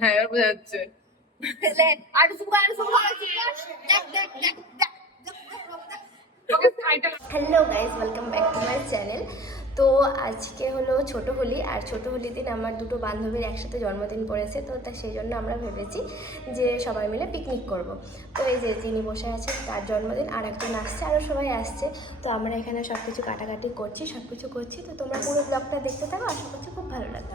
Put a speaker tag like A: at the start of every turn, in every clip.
A: হ্যাঁ এবার বোঝা যাচ্ছে
B: আর সুপার সুপার দেখ দেখ দেখ দেখ
A: তোকে সাইডে
B: hello guys welcome back to my channel তো আজকে হলো ছোট হোলি, আর ছোট হোলি দিন আমার দুটো বান্ধবীর একসাথে জন্মদিন পড়েছে, তো তা সেই জন্য আমরা ভেবেছি যে সবাই মিলে পিকনিক করব। তো এই যে যিনি বসে আছেন তার জন্মদিন আর একজন আসছে, আরও সবাই আসছে। তো আমরা এখানে সব কিছু কাটাকাটি করছি সব কিছু করছি। তো তোমরা পুরো ব্লগটা দেখতে থাকো, আশা করছি খুব ভালো লাগবে।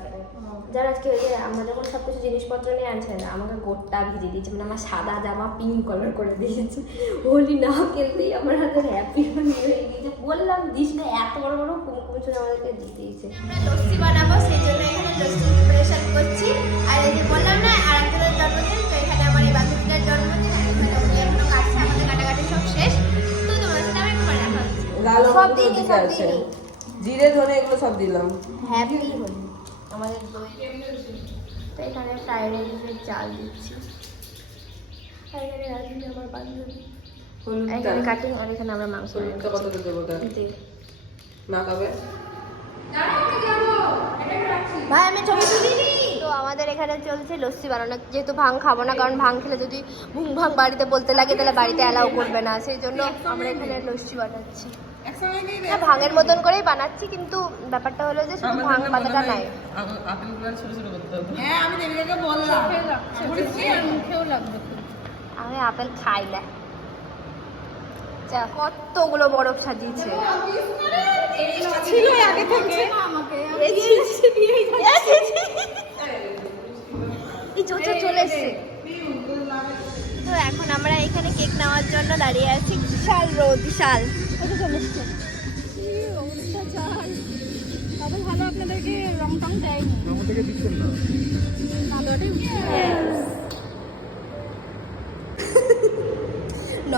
B: যারা আজকে ওই যে আমরা যখন সব কিছু জিনিসপত্র নিয়ে আনছে না আমাকে গোটটা ভিজে দিয়েছে মানে আমার সাদা জামা পিঙ্ক কালার করে দিয়েছে। হোলি না খেলতেই আমার হাতে হ্যাপি হয়ে গিয়েছে। বললাম দিস না এত বড় বড় কুমকুম চুন আমাদেরকে দিয়েছে আমরা লস্যি বানাবো সেই জন্য এখানে লস্যি প্রিপারেশন করছি। আর এই যে বললাম না আর একজনের জন্মদিন তো এখানে আমার এই বান্ধবীটার জন্মদিন আর এখানে উনি এখনও কাটছে আমাদের কাটাকাটি সব শেষ। তো তোমার সাথে আমি পরে দেখা
C: লাল
B: সব দিনই,
C: দিতে
B: সব
C: আছে
B: দিনই।
C: জিরে ধনে এগুলো সব দিলাম।
B: হ্যাপি হোলি। আমাদের দই। তো এখানে ফ্রাইড রাইসের চাল দিচ্ছি। আর এখানে আমার বান্ধবী। এখানে কাটিং আর এখানে আমরা মাংস
C: হলুদটা কত করে দেবো তার
B: দিই
C: মাখাবে
B: ভাই আমি ছবি তুলিনি। তো আমাদের এখানে চলছে লস্যি বানানো। যেহেতু ভাং খাব না কারণ ভাং খেলে যদি ভুং ভাং বাড়িতে বলতে লাগে তাহলে বাড়িতে অ্যালাউ করবে না। সেই জন্য আমরা এখানে লস্যি বানাচ্ছি। হ্যাঁ ভাঙের মতন করেই বানাচ্ছি কিন্তু ব্যাপারটা হলো যে শুধু ভাঙ পাতাটা নাই।
C: আপেলগুলো ছোট ছোট করতে হবে।
A: হ্যাঁ আমি দেবীকে বললাম। মুখেও লাগবে।
B: আমি আপেল খাই না। যা কতগুলো বরফ সাজিয়েছে।
A: ছিল আগে থেকে।
B: এই চো চো চলে এসছে। তো এখন আমরা এখানে কেক নেওয়ার জন্য দাঁড়িয়ে আছি। বিশাল রোদ বিশাল। কোথায় চলে এসছে।
A: ভালো আপনাদেরকে রং টং দেয়নি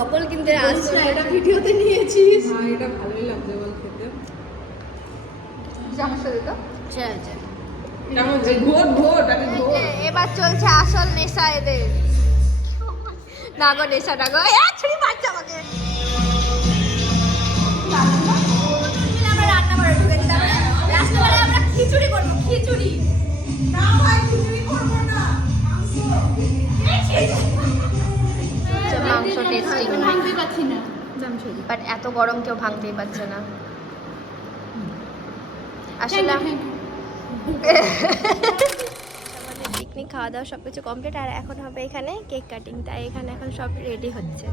B: নকল কিনতে আসছে না এটা ভিডিওতে নিয়েছিস?
C: হ্যাঁ এটা ভালোই লাগছে বল খেতে।
B: আমার সাথে তো? আচ্ছা
C: ভোট
B: এবার চলছে আসল নেশা এদের। না গো নেশাটা গো এ ছুরি মারছে আমাকে। আমরা রান্না করে আমরা খিচুড়ি করব খিচুড়ি। মাংস টেস্টিং
A: ভাঙতে পারছি না।
B: বাট এত গরম কেউ ভাঙতেই পারছে না। আসলে পিকনিক খাওয়া দাওয়া সব কিছু কমপ্লিট আর এখন হবে এখানে কেক কাটিং তাই এখানে এখন সব রেডি হচ্ছে।